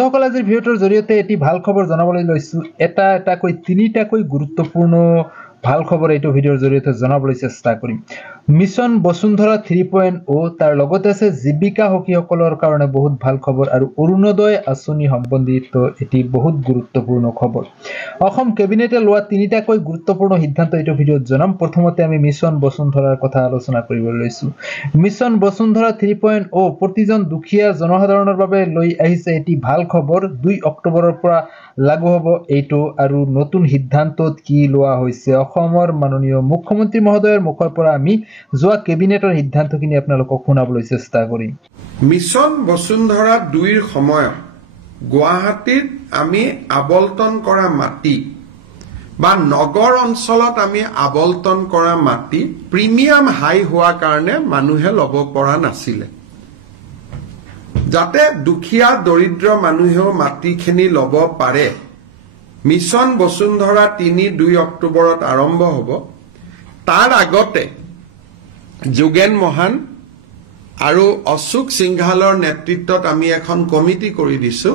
সকল আজিৰ ভিডিঅ'টোৰ জৰিয়তে এটি ভাল খবৰ জনাবলৈ লৈছো এটাকৈ তিনিটাকৈ গুৰুত্বপূৰ্ণ ভাল খবৰ এইটো ভিডিঅ'ৰ জৰিয়তে জনাবলৈ চেষ্টা কৰিম মিছন বসুন্ধৰা 3.0 তাৰ লগতে আছে জীৱিকা হকিসকলৰ কাৰণে বহুত ভাল খবৰ আৰু অৰুণোদয় আঁচনি সম্বন্ধিত এটি বহুত গুৰুত্বপূৰ্ণ খবৰ অসম কেবিনেটে লোৱা তিনিটাকৈ গুৰুত্বপূৰ্ণ সিদ্ধান্ত এইটো ভিডিঅ'ত জনাম প্ৰথমতে আমি মিছন বসুন্ধৰাৰ কথা আলোচনা কৰিবলৈ লৈছো মিছন বসুন্ধৰা 3.0 প্ৰতিজন দুখীয়া জনসাধাৰণৰ বাবে লৈ আহিছে এটি ভাল খবৰ 2 অক্টোবৰৰ পৰা লাগু হ'ব এইটো আৰু নতুন সিদ্ধান্তত কি লোৱা হৈছে অসমৰ মাননীয় মুখ্যমন্ত্ৰী মহোদয়ৰ মুখৰ পৰা আমি যোৱা কেবিনেটৰ সিদ্ধান্তখিনি আপোনালোকক শুনাবলৈ চেষ্টা কৰিম মিছন বসুন্ধৰা 2ৰ সময়ত গুৱাহাটীত আমি আবলটন কৰা মাটি বা নগৰ অঞ্চলত আমি আবলটন কৰা মাটি প্ৰিমিয়াম হাই হোৱা কাৰণে মানুহে ল'ব পৰা নাছিলে যাতে দুখীয়া দৰিদ্ৰ মানুহেও মাটিখিনি ল'ব পাৰে মিছন বসুন্ধৰা 2 অক্টোবৰত আৰম্ভ হ'ব তাৰ আগতে যোগেন মহান আৰু অশোক সিংহালৰ নেতৃত্বত আমি এখন কমিটি কৰি দিছো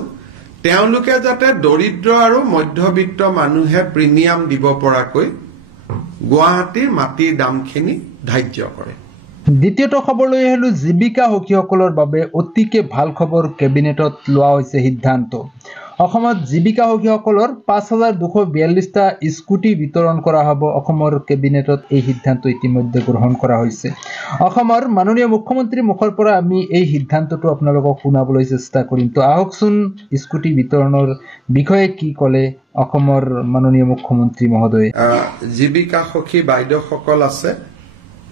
তেওঁলোকে যাতে দৰিদ্ৰ আৰু মধ্যবিত্ত মানুহে প্ৰিমিয়াম দিব পৰাকৈ গুৱাহাটীৰ মাটিৰ দামখিনি ধাৰ্য কৰে দ্বিতীয়টো খবৰ লৈ আহিলো জীৱিকা হকিসকলৰ বাবে অতিকে ভাল খবৰ কেবিনেটত লোৱা হৈছে সিদ্ধান্ত অসমত জীৱিকা হকিসকলৰ 5242টা স্কুটি বিতৰণ কৰা হ'ব অসমৰ কেবিনেটত এই সিদ্ধান্ত ইতিমধ্যে গ্ৰহণ কৰা হৈছে অসমৰ মাননীয় মুখ্যমন্ত্ৰী মুখৰ পৰা আমি এই সিদ্ধান্তটো আপোনালোকক শুনাবলৈ চেষ্টা কৰিম তো আহকচোন স্কুটি বিতৰণৰ বিষয়ে কি ক'লে অসমৰ মাননীয় মুখ্যমন্ত্ৰী মহোদয় জীৱিকা হকি বাইদেউসকল আছে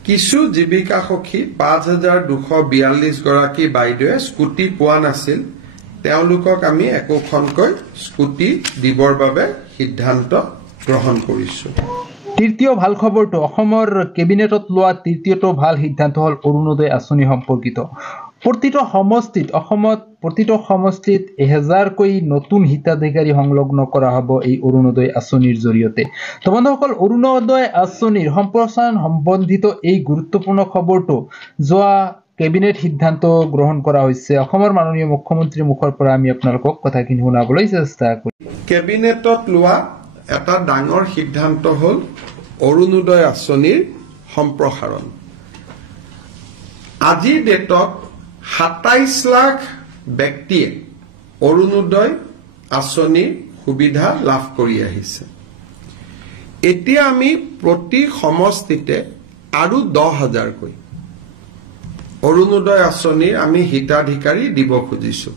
কিছু জীৱিকা সখী 5242 গৰাকী বাইদেৱে স্কুটি পোৱা নাছিল তেওঁলোকক আমি একোখনকৈ স্কুটি দিবৰ বাবে সিদ্ধান্ত গ্ৰহণ কৰিছো তৃতীয় ভাল খবৰটো অসমৰ কেবিনেটত লোৱা তৃতীয়টো ভাল সিদ্ধান্ত হ'ল অৰুণোদয় আঁচনি সম্পৰ্কিত প্ৰতিটো সমষ্টিত 1000কৈ নতুন হিতাধিকাৰী সংলগ্ন কৰা হ'ব এই অৰুণোদয় আঁচনিৰ জৰিয়তে তো বন্ধুসকল অৰুণোদয় আঁচনিৰ সম্প্ৰসাৰণ সম্বন্ধিত এই গুৰুত্বপূৰ্ণ খবৰটো যোৱা কেবিনেট সিদ্ধান্ত গ্ৰহণ কৰা হৈছে অসমৰ মাননীয় মুখ্যমন্ত্ৰীৰ মুখৰ পৰা আমি আপোনালোকক কথাখিনি শুনাবলৈ চেষ্টা কৰিম কেবিনেটত লোৱা এটা ডাঙৰ সিদ্ধান্ত হ'ল অৰুণোদয় আঁচনিৰ সম্প্ৰসাৰণ আজিৰ ডেটত 27 লাখ ব্যক্তিয়ে অৰুণোদয় আঁচনিৰ সুবিধা লাভ কৰি আহিছে এতিয়া আমি প্ৰতি সমষ্টিতে আৰু 10,000 কৈ অৰুণোদয় আঁচনিৰ আমি হিতাধিকাৰী দিব খুজিছো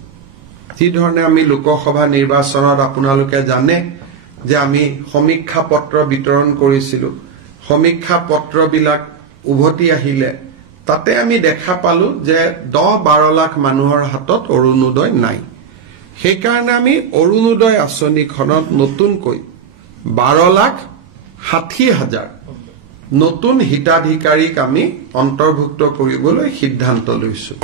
যি ধৰণে আমি লোকসভা নিৰ্বাচনত আপোনালোকে জানে যে আমি সমীক্ষা পত্ৰ বিতৰণ কৰিছিলো সমীক্ষা পত্ৰবিলাক উভতি আহিলে তাতে আমি দেখা পালো যে 10-12 লাখ মানুহৰ হাতত অৰুণোদয় নাই সেই কাৰণে আমি অৰুণোদয় আঁচনিখনত নতুনকৈ 12,60,000 নতুন হিতাধিকাৰীক আমি অন্তৰ্ভুক্ত কৰিবলৈ সিদ্ধান্ত লৈছো